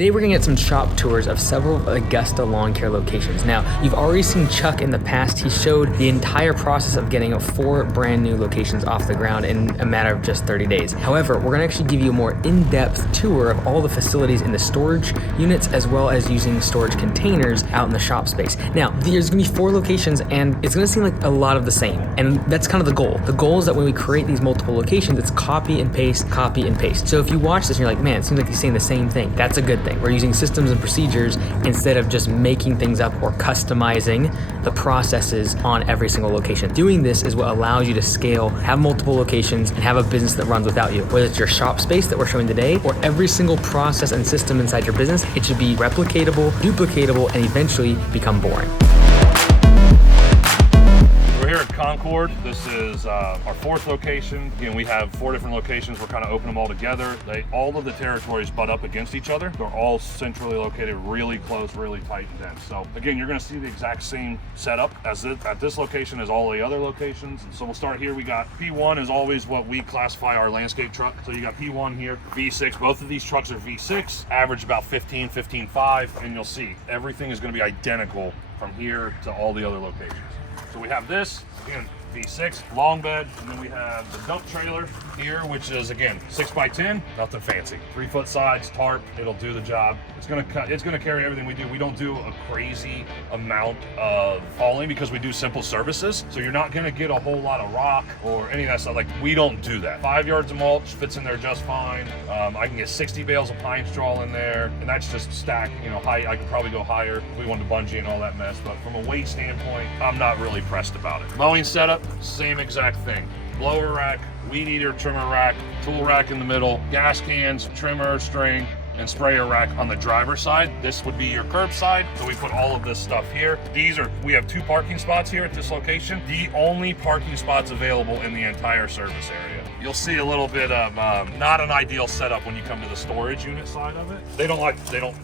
Today we're gonna get some shop tours of several Augusta lawn care locations. Now, you've already seen Chuck in the past. He showed the entire process of getting 4 brand new locations off the ground in a matter of just 30 days. However, we're gonna actually give you a more in-depth tour of all the facilities in the storage units, as well as using storage containers out in the shop space. Now, there's gonna be 4 locations, and it's gonna seem like a lot of the same. And that's kind of the goal. The goal is that when we create these multiple locations, it's copy and paste, copy and paste. So if you watch this and you're like, man, it seems like he's saying the same thing, that's a good thing. We're using systems and procedures instead of just making things up or customizing the processes on every single location. Doing this is what allows you to scale, have multiple locations, and have a business that runs without you. Whether it's your shop space that we're showing today, or every single process and system inside your business, it should be replicatable, duplicatable, and eventually become boring. We're here at Concord. This is our 4th location. Again, we have 4 different locations. We're kind of opening them all together. All of the territories butt up against each other. They're all centrally located, really close, really tight and dense. So again, you're gonna see the exact same setup at this location as all the other locations. And so we'll start here. We got P1 is always what we classify our landscape truck. So you got P1 here, V6. Both of these trucks are V6, average about 15.5, and you'll see everything is gonna be identical from here to all the other locations. So we have this, again, V6, long bed, and then we have the dump trailer here, which is, again, 6x10, nothing fancy. 3-foot sides, tarp, it'll do the job. It's gonna carry everything we do. We don't do a crazy amount of hauling because we do simple services. So you're not gonna get a whole lot of rock or any of that stuff. Like, we don't do that. 5 yards of mulch fits in there just fine. I can get 60 bales of pine straw in there, and that's just stacked, height. I could probably go higher if we wanted to bungee and all that mess, but from a weight standpoint, I'm not really pressed about it. Mowing setup, same exact thing. Blower rack, weed eater, trimmer rack, tool rack in the middle, gas cans, trimmer, string, and sprayer rack on the driver's side. This would be your curbside. So we put all of this stuff here. We have 2 parking spots here at this location. The only parking spots available in the entire service area. You'll see a little bit of not an ideal setup when you come to the storage unit side of it. They don't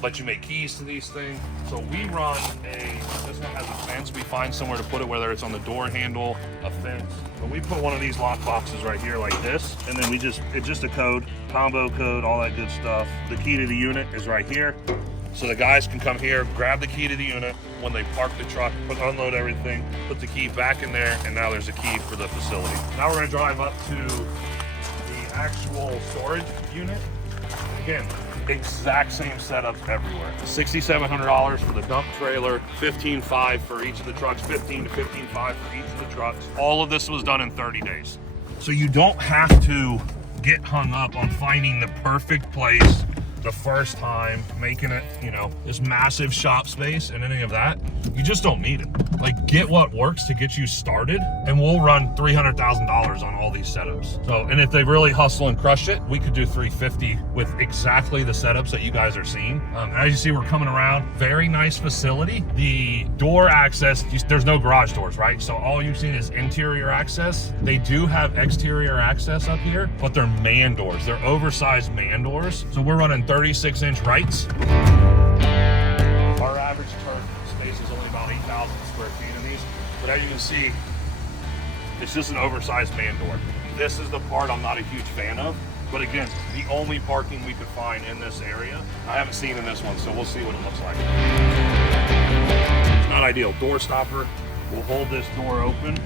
let you make keys to these things. So we run this one has a fence. We find somewhere to put it, whether it's on the door handle, a fence. But we put one of these lock boxes right here like this, and then it's just a code, combo code, all that good stuff. The key to the unit is right here. So the guys can come here, grab the key to the unit when they park the truck, unload everything, put the key back in there, and now there's a key for the facility. Now we're gonna drive up to the actual storage unit. Again, exact same setups everywhere. $6,700 for the dump trailer, $15,500 for each of the trucks, $15,000 to $15,500 for each of the trucks. All of this was done in 30 days. So you don't have to get hung up on finding the perfect place the first time, making it, this massive shop space and any of that. You just don't need it. Like, get what works to get you started, and we'll run $300,000 on all these setups. So, and if they really hustle and crush it, we could do $350,000 with exactly the setups that you guys are seeing. As you see, we're coming around. Very nice facility. The door access, there's no garage doors, right? So all you've seen is interior access. They do have exterior access up here, but they're man doors. They're oversized man doors. So we're running 36-inch rights. Our average turf space is only about 8,000 square feet in these, but as you can see, it's just an oversized man door. This is the part I'm not a huge fan of, but again, the only parking we could find in this area. I haven't seen in this one, so we'll see what it looks like. It's not ideal. Door stopper will hold this door open,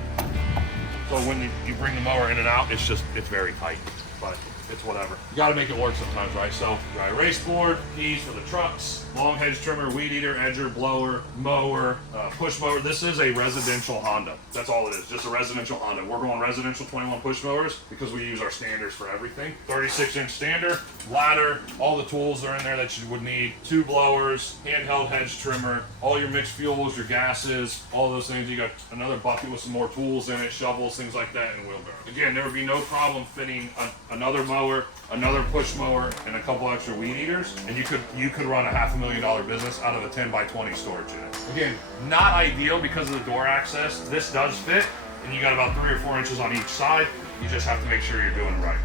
so when you bring the mower in and out, it's very tight, but it's whatever. You gotta make it work sometimes, right? So, dry erase board, keys for the trucks, long hedge trimmer, weed eater, edger, blower, mower, push mower. This is a residential Honda. That's all it is, just a residential Honda. We're going residential 21 push mowers because we use our standards for everything. 36-inch stander, ladder, all the tools are in there that you would need. 2 blowers, handheld hedge trimmer, all your mixed fuels, your gases, all those things. You got another bucket with some more tools in it, shovels, things like that, and wheelbarrow. Again, there would be no problem fitting another mower, another push mower, and a couple extra weed eaters, and you could run a $500,000 business out of a 10x20 storage unit. Again, not ideal because of the door access. This does fit, and you got about 3 or 4 inches on each side. You just have to make sure you're doing it right.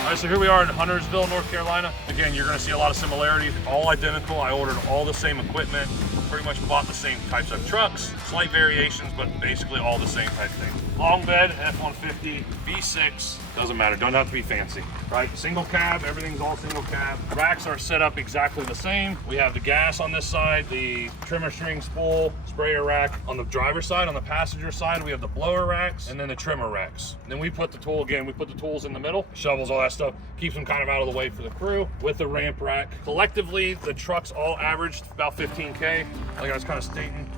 All right, so here we are in Huntersville, North Carolina. Again, you're gonna see a lot of similarities, all identical. I ordered all the same equipment, pretty much bought the same types of trucks, slight variations, but basically all the same type thing. long bed, F-150, V6, doesn't matter, don't have to be fancy, right? Single cab, everything's all single cab. Racks are set up exactly the same. We have the gas on this side, the trimmer string spool, sprayer rack. On the driver's side, on the passenger side, we have the blower racks and then the trimmer racks. And then we put the tool, again, we put the tools in the middle, shovels, all that stuff, keeps them kind of out of the way for the crew with the ramp rack. Collectively, the trucks all averaged about 15K, like I was kind of stating.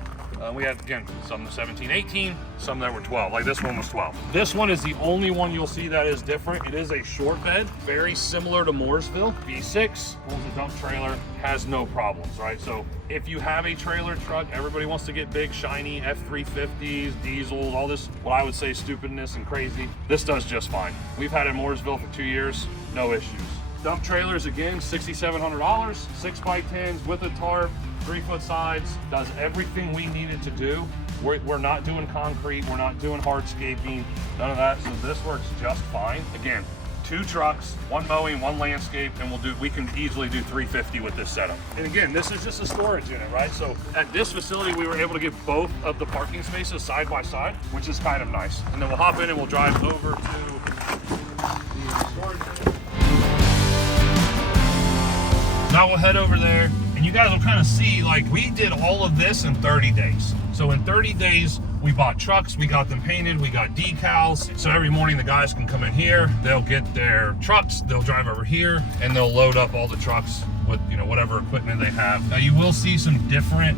We had, again, some 17, 18, some that were 12, like this one was 12. This one is the only one you'll see that is different. It is a short bed, very similar to Mooresville. V6, pulls a dump trailer, has no problems, right? So if you have a trailer truck, everybody wants to get big, shiny F-350s, diesels, all this, what I would say stupidness and crazy. This does just fine. We've had it in Mooresville for 2 years, no issues. Dump trailers, again, $6,700, 6x10s with a tarp, 3-foot sides, does everything we needed to do. We're not doing concrete, we're not doing hardscaping, none of that, so this works just fine. Again, 2 trucks, 1 mowing, 1 landscape, and we can easily do 350 with this setup. And again, this is just a storage unit, right? So at this facility, we were able to get both of the parking spaces side by side, which is kind of nice. And then we'll hop in and we'll drive over to the storage unit. Now we'll head over there, and you guys will kind of see, like, we did all of this in 30 days. So in 30 days, we bought trucks, we got them painted, we got decals. So every morning the guys can come in here, they'll get their trucks, they'll drive over here, and they'll load up all the trucks with, you know, whatever equipment they have. Now you will see some different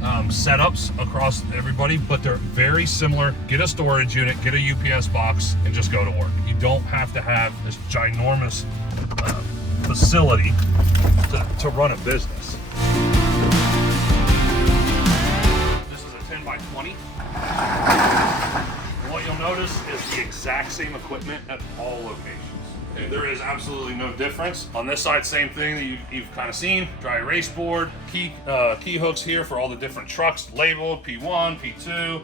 setups across everybody, but they're very similar. Get a storage unit, get a UPS box, and just go to work. You don't have to have this ginormous facility to run a business. This is a 10 by 20. And what you'll notice is the exact same equipment at all locations. And there is absolutely no difference. On this side, same thing that you've kind of seen. Dry erase board, key hooks here for all the different trucks, labeled P1, P2,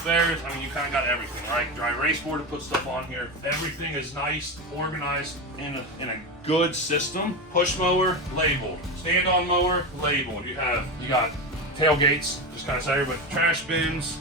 spares. I mean, you kind of got everything, right? Dry erase board to put stuff on here. Everything is nice, organized in a good system. Push mower, labeled. Stand-on mower, labeled. You got tailgates, just kind of say, but trash bins.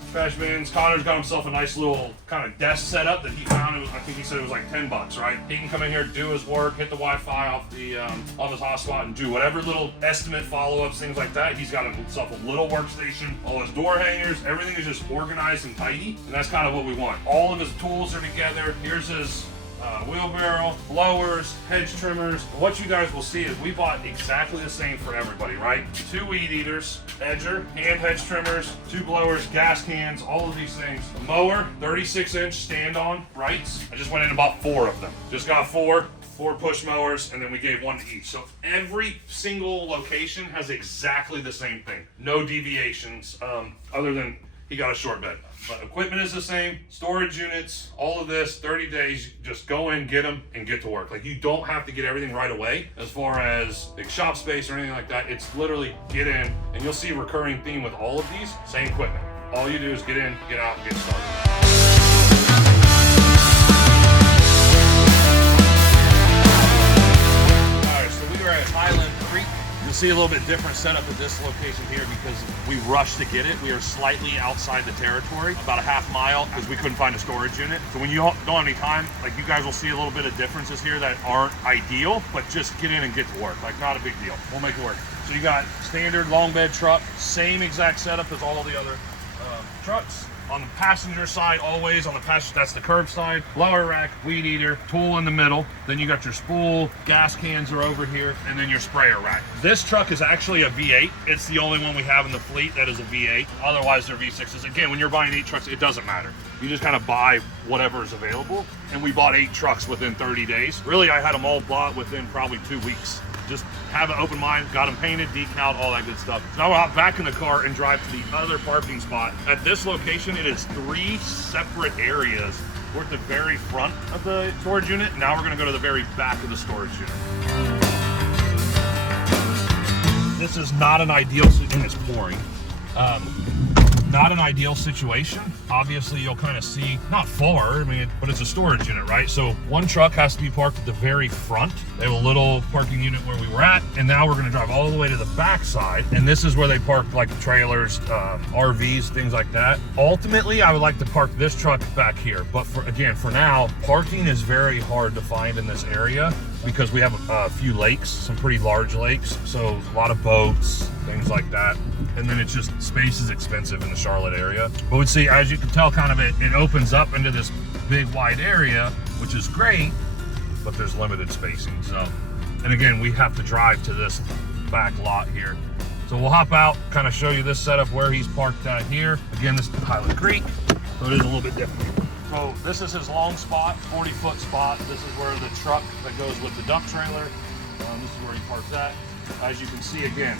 Connor's got himself a nice little kind of desk setup that he found. I think he said it was like $10, right? He can come in here, do his work, hit the Wi-Fi off his hotspot, and do whatever little estimate follow-ups, things like that. He's got himself a little workstation, all his door hangers, everything is just organized and tidy, and that's kind of what we want. All of his tools are together. Here's his wheelbarrow, blowers, hedge trimmers. What you guys will see is we bought exactly the same for everybody, right? 2 weed eaters, edger, hand hedge trimmers, 2 blowers, gas cans, all of these things. A mower, 36-inch stand-on rights. I just went in and bought 4 of them. Just got 4 push mowers, and then we gave 1 to each. So every single location has exactly the same thing. No deviations, other than he got a short bed. But equipment is the same, storage units, all of this, 30 days, just go in, get them, and get to work. Like, you don't have to get everything right away as far as big shop space or anything like that. It's literally get in, and you'll see a recurring theme with all of these, same equipment. All you do is get in, get out, and get started. Alright, so we were at Highland Creek. You'll see a little bit different setup at this location here because we rushed to get it. We are slightly outside the territory, about a half mile, because we couldn't find a storage unit. So when you don't have any time, like, you guys will see a little bit of differences here that aren't ideal, but just get in and get to work. Like, not a big deal. We'll make it work. So you got standard long bed truck, same exact setup as all the other trucks. On the passenger side, always on the passenger, that's the curb side. Blower rack, weed eater, tool in the middle. Then you got your spool, gas cans are over here, and then your sprayer rack. This truck is actually a V8. It's the only one we have in the fleet that is a V8. Otherwise, they're V6s. Again, when you're buying 8 trucks, it doesn't matter. You just kind of buy whatever is available. And we bought 8 trucks within 30 days. Really, I had them all bought within probably 2 weeks. Just have an open mind, got them painted, decaled, all that good stuff. So now we'll hop back in the car and drive to the other parking spot. At this location, it is 3 separate areas. We're at the very front of the storage unit. Now we're gonna go to the very back of the storage unit. This is not an ideal situation, it's pouring. Not an ideal situation. Obviously, you'll kind of see, not far, I mean, but it's a storage unit, right? So one truck has to be parked at the very front. They have a little parking unit where we were at, and now we're gonna drive all the way to the back side, and this is where they park like trailers, RVs, things like that. Ultimately, I would like to park this truck back here, but for now, parking is very hard to find in this area because we have a few lakes, some pretty large lakes, so a lot of boats, things like that. And then it's just, space is expensive in the Charlotte area. But we'd see, as you can tell, kind of it opens up into this big wide area, which is great, but there's limited spacing. So, and again, we have to drive to this back lot here. So we'll hop out, kind of show you this setup where he's parked at here. Again, this is Highland Creek, so it is a little bit different. So this is his long spot, 40-foot spot. This is where the truck that goes with the dump trailer, this is where he parks at. As you can see, again,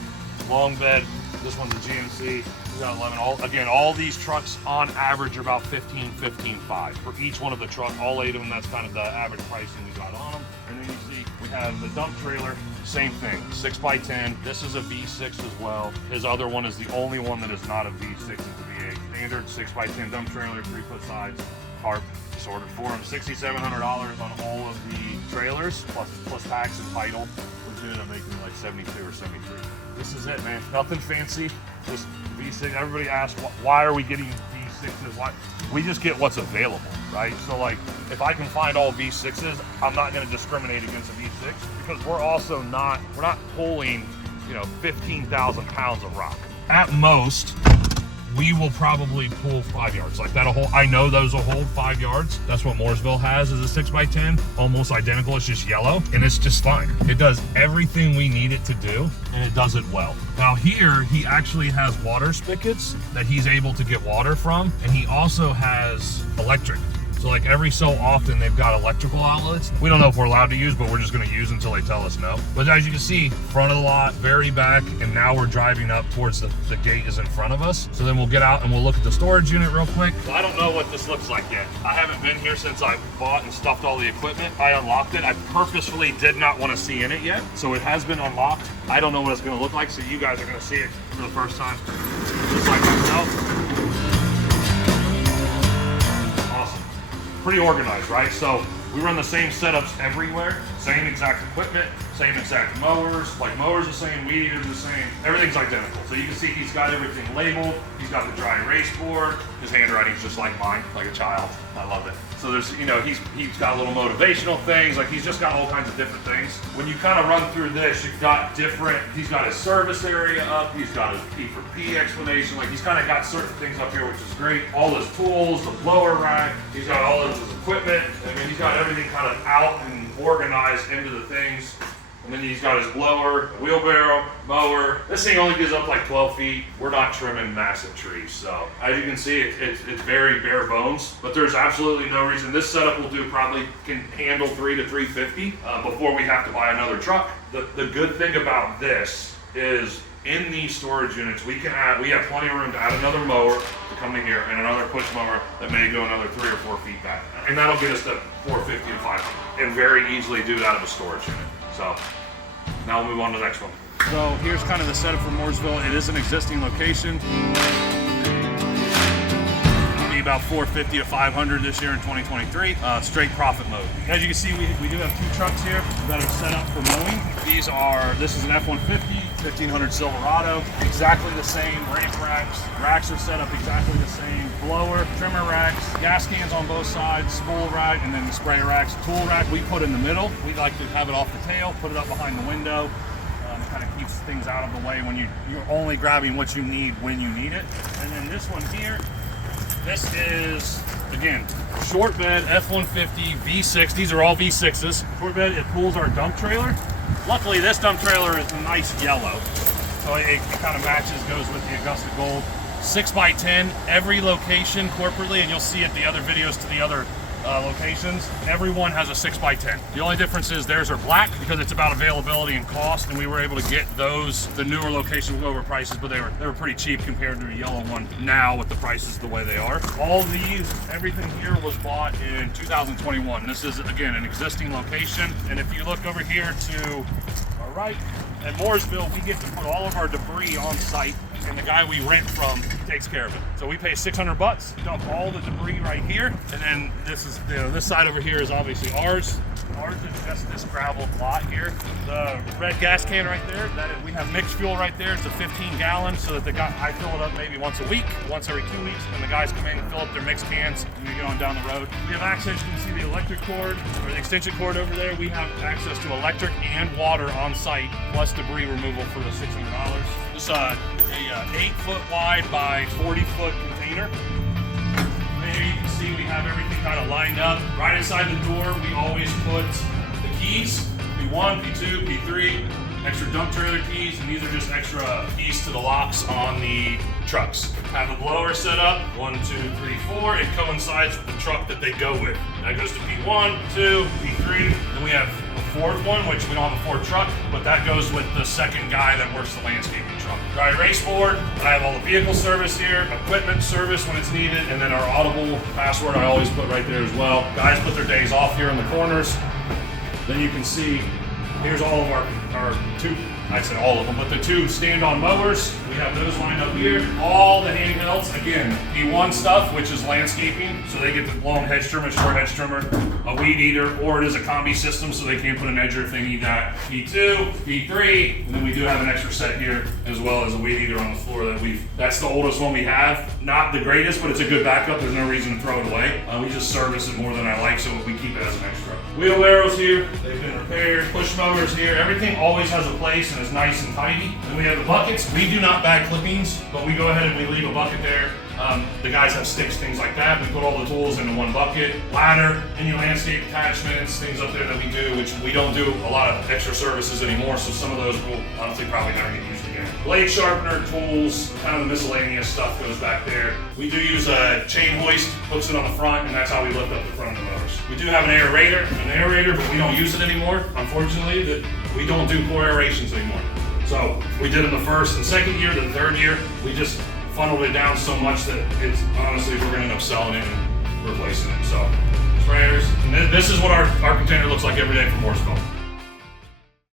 long bed. This one's a GMC. We got 11. All these trucks on average are about 15.5 for each one of the truck. All 8 of them. That's kind of the average pricing we got on them. And then you see we have the dump trailer. Same thing, 6x10. This is a V6 as well. His other one is the only one that is not a V6. It's a V8. Standard 6x10 dump trailer, 3-foot sides. Tarp. Just ordered for him. $6,700 on all of the trailers plus tax and title. Which ended up making like 72 or 73. This is it, man. Nothing fancy. Just V6. Everybody asks, why are we getting V6s? Why? We just get what's available, right? So like, if I can find all V6s, I'm not going to discriminate against a V6 because we're not pulling, 15,000 pounds of rock. At most, we will probably pull 5 yards. Like that'll hold, I know those will hold 5 yards. That's what Mooresville has, is a 6x10, almost identical. It's just yellow and it's just fine. It does everything we need it to do and it does it well. Now here, he actually has water spigots that he's able to get water from, and he also has electric. So like every so often they've got electrical outlets. We don't know if we're allowed to use, but we're just gonna use until they tell us no. But as you can see, front of the lot, very back, and now we're driving up towards the gate is in front of us. So then we'll get out and we'll look at the storage unit real quick. Well, I don't know what this looks like yet. I haven't been here since I bought and stuffed all the equipment. I unlocked it. I purposefully did not want to see in it yet. So it has been unlocked. I don't know what it's gonna look like, so you guys are gonna see it for the first time, just like myself. Pretty organized, right? So we run the same setups everywhere, same exact equipment, same exact mowers, like mowers the same, weed eaters the same, everything's identical. So you can see he's got everything labeled, he's got the dry erase board, his handwriting's just like mine, like a child. I love it. So there's, he's got little motivational things, like he's just got all kinds of different things. When you kind of run through this, you've got he's got his service area up, he's got his P for P explanation, like he's kind of got certain things up here, which is great. All his tools, the blower rack, he's got all of his equipment. I mean, he's got everything kind of out and organized into the things. And then he's got his blower, wheelbarrow, mower. This thing only goes up like 12 feet. We're not trimming massive trees. So as you can see, it's very bare bones, but there's absolutely no reason. This setup will do probably can handle 3 to 350 before we have to buy another truck. The good thing about this is in these storage units, we have plenty of room to add another mower to come in here and another push mower that may go another 3 or 4 feet back. And that'll get us to 450 to 500 and very easily do that out of a storage unit. So now we'll move on to the next one. So here's kind of the setup for Mooresville. It is an existing location. It'll be about 450 to 500 this year in 2023. Straight profit mode. As you can see, we do have 2 trucks here that are set up for mowing. This is an F-150. 1500 Silverado, exactly the same ramp racks. Racks are set up exactly the same. Blower, trimmer racks, gas cans on both sides, spool rack, and then the sprayer racks. Tool rack we put in the middle. We like to have it off the tail, put it up behind the window. It kind of keeps things out of the way when you're only grabbing what you need when you need it. And then this one here, this is, again, short bed, F-150, V6. These are all V6s. Short bed, it pulls our dump trailer. Luckily, this dump trailer is a nice yellow, so it kind of matches, goes with the Augusta Gold. 6x10, every location corporately, and you'll see it the other videos to the other locations. Everyone has a 6x10. The only difference is theirs are black because it's about availability and cost, and we were able to get those, the newer locations, lower prices, but they were pretty cheap compared to a yellow one now with the prices the way they are. All these, everything here was bought in 2021. This is, again, an existing location, and if you look over here to All right. At Mooresville, we get to put all of our debris on site, and the guy we rent from takes care of it. So we pay $600, dump all the debris right here, and then this is, this side over here is obviously ours. Ours is just this gravel lot here. The red gas can right there, we have mixed fuel right there. It's a 15-gallon, so that I fill it up maybe once a week, once every 2 weeks, and the guys come in and fill up their mixed cans, and we get on down the road. We have access, you can see the electric cord, or the extension cord over there. We have access to electric and water on site, plus debris removal for the $600. This is a 8-foot wide by 40-foot container. There you can see we have everything kind of lined up. Right inside the door, we always put the keys, P1, P2, P3, extra dump trailer keys, and these are just extra keys to the locks on the trucks. Have the blower set up, 1, 2, 3, 4. It coincides with the truck that they go with. That goes to P1, P2, P3. Then we have a fourth one, which we don't have a fourth truck, but that goes with the second guy that works the landscaping truck. Dry erase board. I have all the vehicle service here, equipment service when it's needed, and then our audible password I always put right there as well. Guys put their days off here in the corners. Then you can see here's all of our two, I said all of them, but the two stand-on mowers. We have those lined up here. All the handhelds, again, P1 stuff, which is landscaping, so they get the long hedge trimmer, short hedge trimmer, a weed eater, or it is a combi system, so they can't put an edger if they need that. P2, P3, and then we do have an extra set here, as well as a weed eater on the floor that's the oldest one we have. Not the greatest, but it's a good backup. There's no reason to throw it away. We just service it more than I like, so we keep it as an extra. Wheel arrows here, they've been repaired. Push mowers here, everything always has a place and is nice and tidy. Then we have the buckets. We do not bag clippings, but we go ahead and we leave a bucket there. The guys have sticks, things like that. We put all the tools into one bucket. Ladder, any landscape attachments, things up there that we do, which we don't do a lot of extra services anymore, so some of those will honestly probably never get used again. Blade sharpener, tools, kind of the miscellaneous stuff goes back there. We do use a chain hoist, hooks it on the front, and that's how we lift up the front of the motors. We do have an aerator, but we don't use it anymore, unfortunately. We don't do core aerations anymore. So we did it the first and second year. The third year, we just funneled it down so much that it's honestly, we're gonna end up selling it and replacing it. So sprayers, and this is what our container looks like every day from Mooresville.